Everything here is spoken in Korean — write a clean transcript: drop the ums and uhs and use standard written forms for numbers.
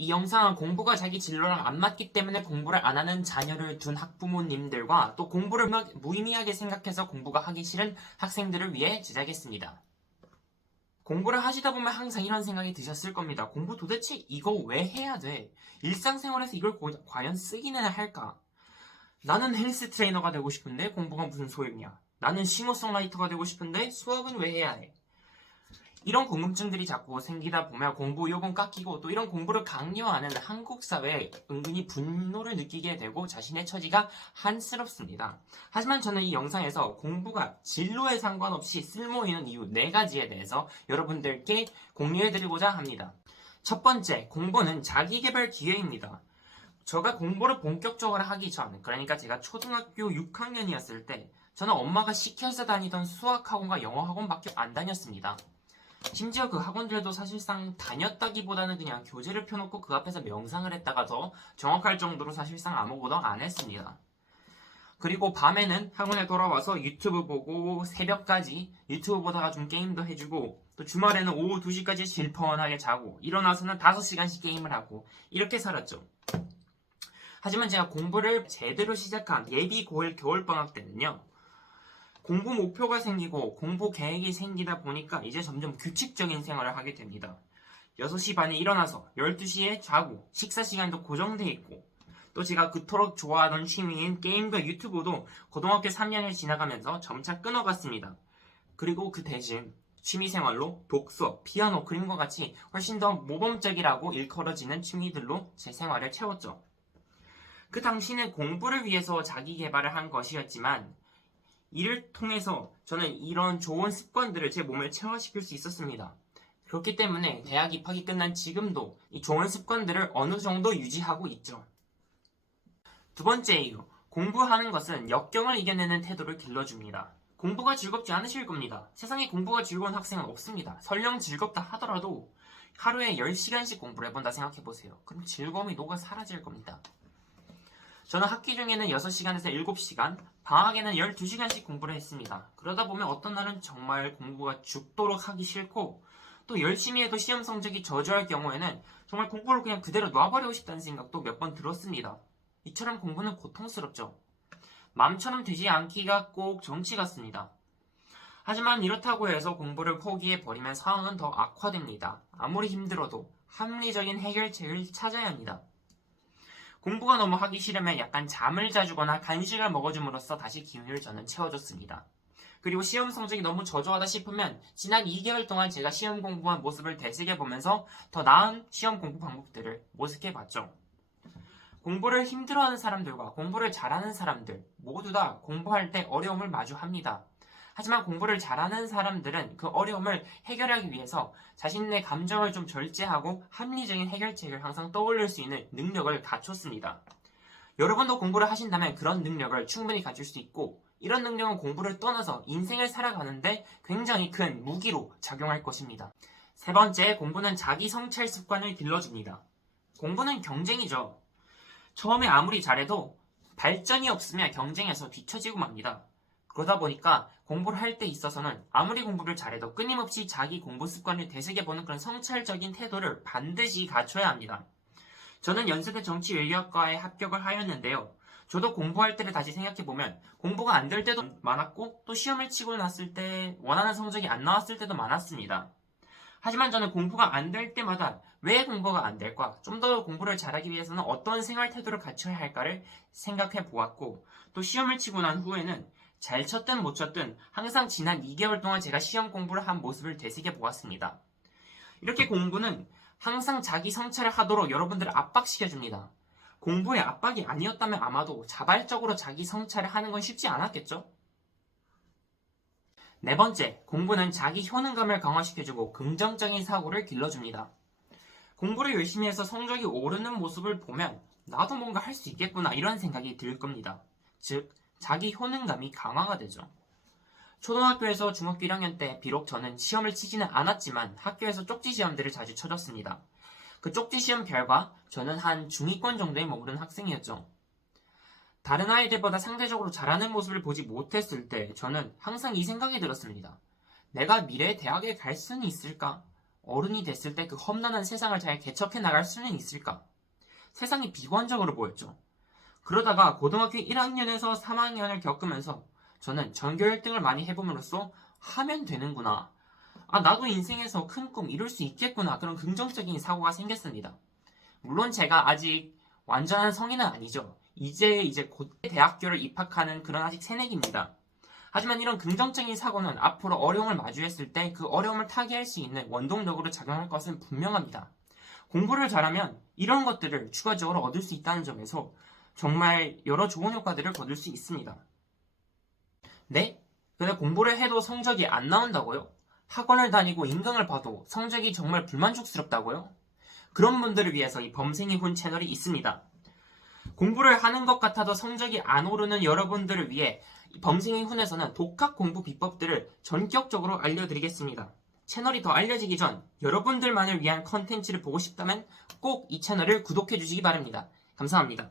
이 영상은 공부가 자기 진로랑 안 맞기 때문에 공부를 안 하는 자녀를 둔 학부모님들과 또 공부를 무의미하게 생각해서 공부가 하기 싫은 학생들을 위해 제작했습니다. 공부를 하시다 보면 항상 이런 생각이 드셨을 겁니다. 공부 도대체 이거 왜 해야 돼? 일상생활에서 이걸 과연 쓰기는 할까? 나는 헬스 트레이너가 되고 싶은데 공부가 무슨 소용이야? 나는 싱어송라이터가 되고 싶은데 수학은 왜 해야 해? 이런 궁금증들이 자꾸 생기다 보면 공부 요금 깎이고 또 이런 공부를 강요하는 한국 사회에 은근히 분노를 느끼게 되고 자신의 처지가 한스럽습니다. 하지만 저는 이 영상에서 공부가 진로에 상관없이 쓸모 있는 이유 4가지에 대해서 여러분들께 공유해드리고자 합니다. 첫 번째, 공부는 자기계발 기회입니다. 제가 공부를 본격적으로 하기 전, 그러니까 제가 초등학교 6학년이었을 때 저는 엄마가 시켜서 다니던 수학학원과 영어학원밖에 안 다녔습니다. 심지어 그 학원들도 사실상 다녔다기보다는 그냥 교재를 펴놓고 그 앞에서 명상을 했다가 더 정확할 정도로 사실상 아무것도 안 했습니다. 그리고 밤에는 학원에 돌아와서 유튜브 보고 새벽까지 유튜브 보다가 좀 게임도 해주고 또 주말에는 오후 2시까지 질펀하게 자고 일어나서는 5시간씩 게임을 하고 이렇게 살았죠. 하지만 제가 공부를 제대로 시작한 예비 고1 겨울방학 때는요. 공부 목표가 생기고 공부 계획이 생기다 보니까 이제 점점 규칙적인 생활을 하게 됩니다. 6시 반에 일어나서 12시에 자고 식사 시간도 고정돼 있고 또 제가 그토록 좋아하던 취미인 게임과 유튜브도 고등학교 3년을 지나가면서 점차 끊어갔습니다. 그리고 그 대신 취미생활로 독서, 피아노, 그림과 같이 훨씬 더 모범적이라고 일컬어지는 취미들로 제 생활을 채웠죠. 그 당시는 공부를 위해서 자기 개발을 한 것이었지만 이를 통해서 저는 이런 좋은 습관들을 제 몸에 체화시킬 수 있었습니다. 그렇기 때문에 대학 입학이 끝난 지금도 이 좋은 습관들을 어느 정도 유지하고 있죠. 두 번째 이유, 공부하는 것은 역경을 이겨내는 태도를 길러줍니다. 공부가 즐겁지 않으실 겁니다. 세상에 공부가 즐거운 학생은 없습니다. 설령 즐겁다 하더라도 하루에 10시간씩 공부를 해본다 생각해보세요. 그럼 즐거움이 녹아 사라질 겁니다. 저는 학기 중에는 6시간에서 7시간, 방학에는 12시간씩 공부를 했습니다. 그러다 보면 어떤 날은 정말 공부가 죽도록 하기 싫고 또 열심히 해도 시험 성적이 저조할 경우에는 정말 공부를 그냥 그대로 놔버리고 싶다는 생각도 몇 번 들었습니다. 이처럼 공부는 고통스럽죠. 마음처럼 되지 않기가 꼭 정치 같습니다. 하지만 이렇다고 해서 공부를 포기해버리면 상황은 더 악화됩니다. 아무리 힘들어도 합리적인 해결책을 찾아야 합니다. 공부가 너무 하기 싫으면 약간 잠을 자주거나 간식을 먹어줌으로써 다시 기운을 저는 채워줬습니다. 그리고 시험 성적이 너무 저조하다 싶으면 지난 2개월 동안 제가 시험 공부한 모습을 되새겨보면서 더 나은 시험 공부 방법들을 모색해봤죠. 공부를 힘들어하는 사람들과 공부를 잘하는 사람들 모두 다 공부할 때 어려움을 마주합니다. 하지만 공부를 잘하는 사람들은 그 어려움을 해결하기 위해서 자신의 감정을 좀 절제하고 합리적인 해결책을 항상 떠올릴 수 있는 능력을 갖췄습니다. 여러분도 공부를 하신다면 그런 능력을 충분히 가질 수 있고 이런 능력은 공부를 떠나서 인생을 살아가는데 굉장히 큰 무기로 작용할 것입니다. 세 번째, 공부는 자기 성찰 습관을 길러줍니다. 공부는 경쟁이죠. 처음에 아무리 잘해도 발전이 없으면 경쟁에서 뒤처지고 맙니다. 그러다 보니까 공부를 할 때 있어서는 아무리 공부를 잘해도 끊임없이 자기 공부 습관을 되새겨보는 그런 성찰적인 태도를 반드시 갖춰야 합니다. 저는 연세대 정치외교학과에 합격을 하였는데요. 저도 공부할 때를 다시 생각해보면 공부가 안 될 때도 많았고 또 시험을 치고 났을 때 원하는 성적이 안 나왔을 때도 많았습니다. 하지만 저는 공부가 안 될 때마다 왜 공부가 안 될까? 좀 더 공부를 잘하기 위해서는 어떤 생활 태도를 갖춰야 할까를 생각해 보았고 또 시험을 치고 난 후에는 잘 쳤든 못 쳤든 항상 지난 2개월 동안 제가 시험 공부를 한 모습을 되새겨 보았습니다. 이렇게 공부는 항상 자기 성찰을 하도록 여러분들을 압박시켜줍니다. 공부의 압박이 아니었다면 아마도 자발적으로 자기 성찰을 하는 건 쉽지 않았겠죠? 네 번째, 공부는 자기 효능감을 강화시켜주고 긍정적인 사고를 길러줍니다. 공부를 열심히 해서 성적이 오르는 모습을 보면 나도 뭔가 할 수 있겠구나 이런 생각이 들 겁니다. 즉, 자기 효능감이 강화가 되죠. 초등학교에서 중학교 1학년 때 비록 저는 시험을 치지는 않았지만 학교에서 쪽지 시험들을 자주 쳐줬습니다. 그 쪽지 시험 결과 저는 한 중위권 정도에 머무른 학생이었죠. 다른 아이들보다 상대적으로 잘하는 모습을 보지 못했을 때 저는 항상 이 생각이 들었습니다. 내가 미래에 대학에 갈 수는 있을까? 어른이 됐을 때 그 험난한 세상을 잘 개척해 나갈 수는 있을까? 세상이 비관적으로 보였죠. 그러다가 고등학교 1학년에서 3학년을 겪으면서 저는 전교 1등을 많이 해봄으로써 하면 되는구나. 나도 인생에서 큰 꿈 이룰 수 있겠구나. 그런 긍정적인 사고가 생겼습니다. 물론 제가 아직 완전한 성인은 아니죠. 이제 곧 대학교를 입학하는 그런 아직 새내기입니다. 하지만 이런 긍정적인 사고는 앞으로 어려움을 마주했을 때 그 어려움을 타개할 수 있는 원동력으로 작용할 것은 분명합니다. 공부를 잘하면 이런 것들을 추가적으로 얻을 수 있다는 점에서 정말 여러 좋은 효과들을 거둘 수 있습니다. 네? 근데 공부를 해도 성적이 안 나온다고요? 학원을 다니고 인강을 봐도 성적이 정말 불만족스럽다고요? 그런 분들을 위해서 이 범생이 훈 채널이 있습니다. 공부를 하는 것 같아도 성적이 안 오르는 여러분들을 위해 범생이 훈에서는 독학 공부 비법들을 전격적으로 알려드리겠습니다. 채널이 더 알려지기 전 여러분들만을 위한 컨텐츠를 보고 싶다면 꼭 이 채널을 구독해 주시기 바랍니다. 감사합니다.